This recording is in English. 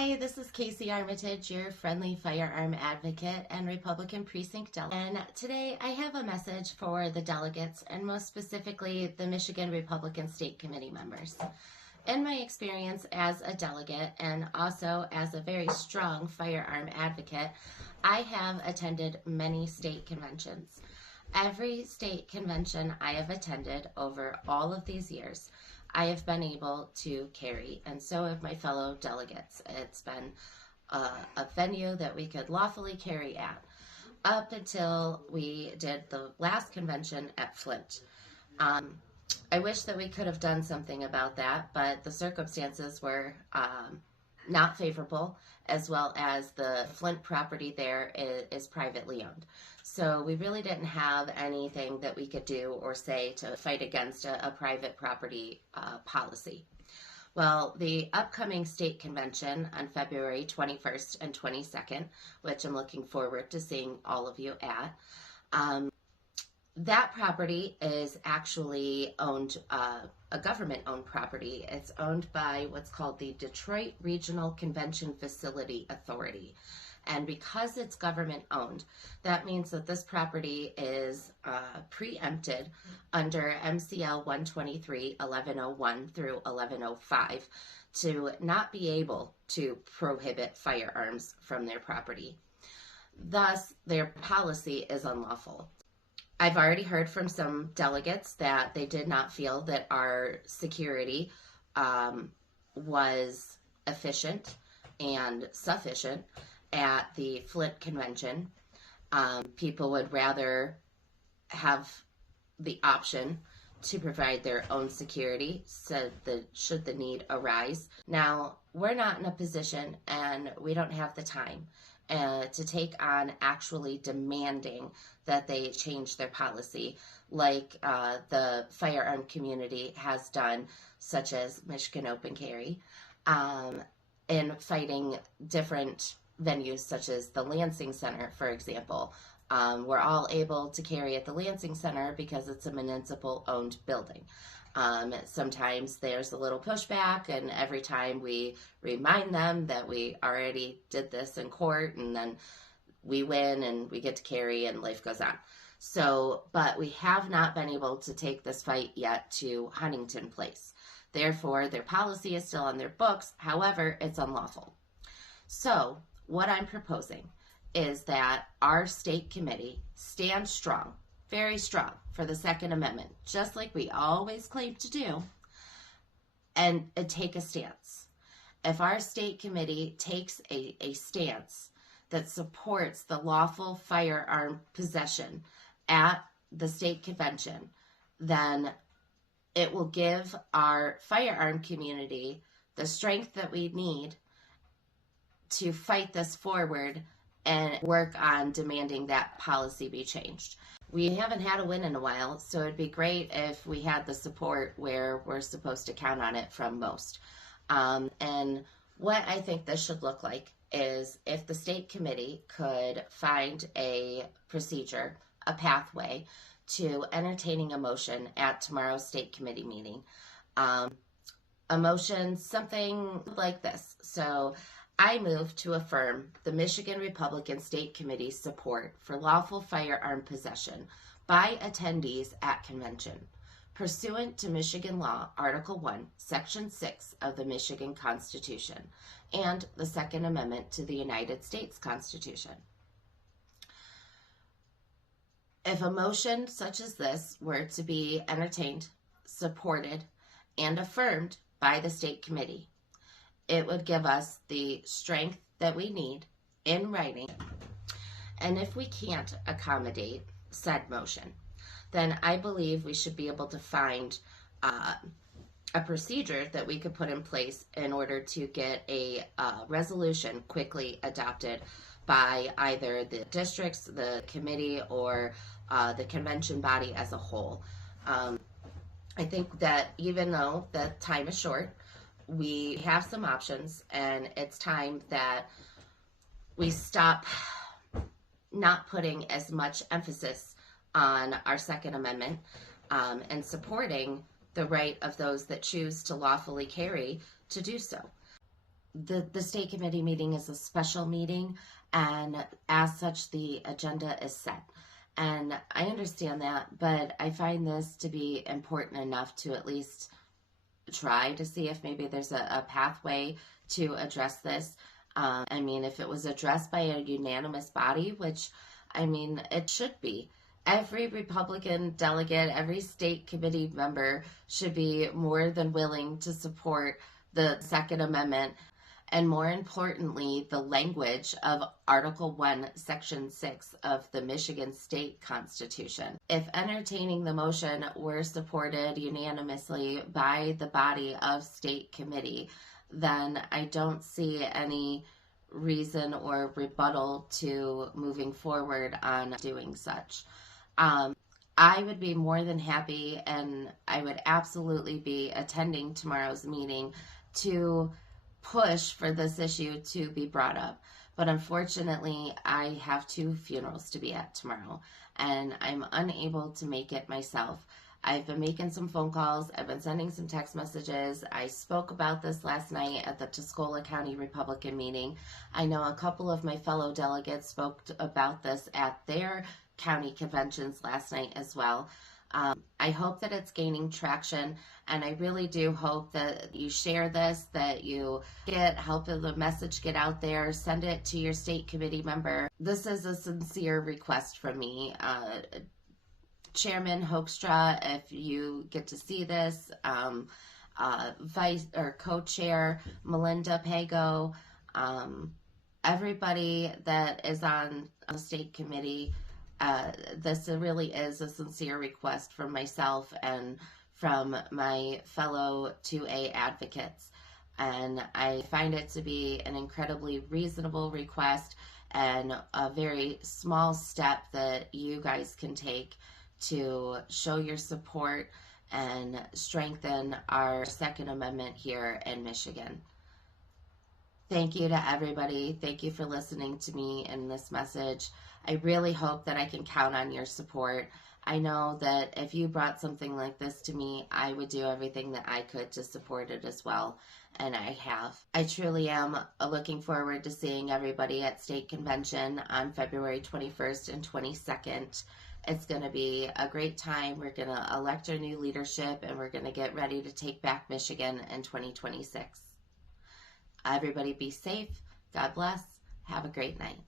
Hi, this is Casey Armitage, your friendly firearm advocate and Republican precinct delegate. And today I have a message for the delegates and most specifically the Michigan Republican State Committee members. In my experience as a delegate and also as a very strong firearm advocate, I have attended many state conventions. Every state convention I have attended over all of these years, I have been able to carry, and so have my fellow delegates. It's been a venue that we could lawfully carry at, up until we did the last convention at Flint. I wish that we could have done something about that, but the circumstances were not favorable, as well as the Flint property there is privately owned. So we really didn't have anything that we could do or say to fight against a private property policy. Well, the upcoming state convention on February 21st and 22nd, which I'm looking forward to seeing all of you at, that property is actually owned, a government-owned property. It's owned by what's called the Detroit Regional Convention Facility Authority. And because it's government-owned, that means that this property is preempted under MCL 123-1101 through 1105 to not be able to prohibit firearms from their property. Thus, their policy is unlawful. I've already heard from some delegates that they did not feel that our security was efficient and sufficient at the Flint convention. People would rather have the option to provide their own security, so that should the need arise. Now, we're not in a position and we don't have the time to take on actually demanding that they change their policy like the firearm community has done, such as Michigan Open Carry, in fighting different venues such as the Lansing Center, for example. We're all able to carry at the Lansing Center because it's a municipal-owned building. Sometimes there's a little pushback, and every time we remind them that we already did this in court, and then we win and we get to carry and life goes on. So, but we have not been able to take this fight yet to Huntington Place. Therefore, their policy is still on their books. However, it's unlawful. So, what I'm proposing is that our state committee stand strong, very strong, for the Second Amendment, just like we always claim to do, and take a stance. If our state committee takes a stance that supports the lawful firearm possession at the state convention, then it will give our firearm community the strength that we need to fight this forward and work on demanding that policy be changed. We haven't had a win in a while, so it'd be great if we had the support where we're supposed to count on it from most. And what I think this should look like is if the state committee could find a procedure, a pathway to entertaining a motion at tomorrow's state committee meeting. A motion, something like this. So I move to affirm the Michigan Republican State Committee's support for lawful firearm possession by attendees at convention, pursuant to Michigan law, Article 1, Section 6 of the Michigan Constitution, and the Second Amendment to the United States Constitution. If a motion such as this were to be entertained, supported, and affirmed by the state committee, it would give us the strength that we need in writing. And if we can't accommodate said motion, then I believe we should be able to find a procedure that we could put in place in order to get a resolution quickly adopted by either the districts, the committee, or the convention body as a whole. I think that even though the time is short, we have some options, and it's time that we stop not putting as much emphasis on our Second Amendment and supporting the right of those that choose to lawfully carry to do so. the state committee meeting is a special meeting, and as such, the agenda is set. And I understand that, but I find this to be important enough to at least try to see if maybe there's a pathway to address this. I mean, if it was addressed by a unanimous body, which, I mean, it should be. Every Republican delegate, every state committee member should be more than willing to support the Second Amendment, and more importantly, the language of Article 1, Section 6 of the Michigan State Constitution. If entertaining the motion were supported unanimously by the body of state committee, then I don't see any reason or rebuttal to moving forward on doing such. I would be more than happy, and I would absolutely be attending tomorrow's meeting to push for this issue to be brought up. But unfortunately, I have 2 funerals to be at tomorrow, and I'm unable to make it myself. I've been making some phone calls. I've been sending some text messages. I spoke about this last night at the Tuscola County Republican meeting. I know a couple of my fellow delegates spoke about this at their county conventions last night as well. I hope that it's gaining traction, and I really do hope that you share this, that you help the message get out there, send it to your state committee member. This is a sincere request from me. Chairman Hoekstra, if you get to see this, Vice or Co-Chair Melinda Pago, everybody that is on a state committee, this really is a sincere request from myself and from my fellow 2A advocates. And I find it to be an incredibly reasonable request and a very small step that you guys can take to show your support and strengthen our Second Amendment here in Michigan. Thank you to everybody. Thank you for listening to me in this message. I really hope that I can count on your support. I know that if you brought something like this to me, I would do everything that I could to support it as well, and I have. I truly am looking forward to seeing everybody at State Convention on February 21st and 22nd. It's going to be a great time. We're going to elect our new leadership, and we're going to get ready to take back Michigan in 2026. Everybody be safe. God bless. Have a great night.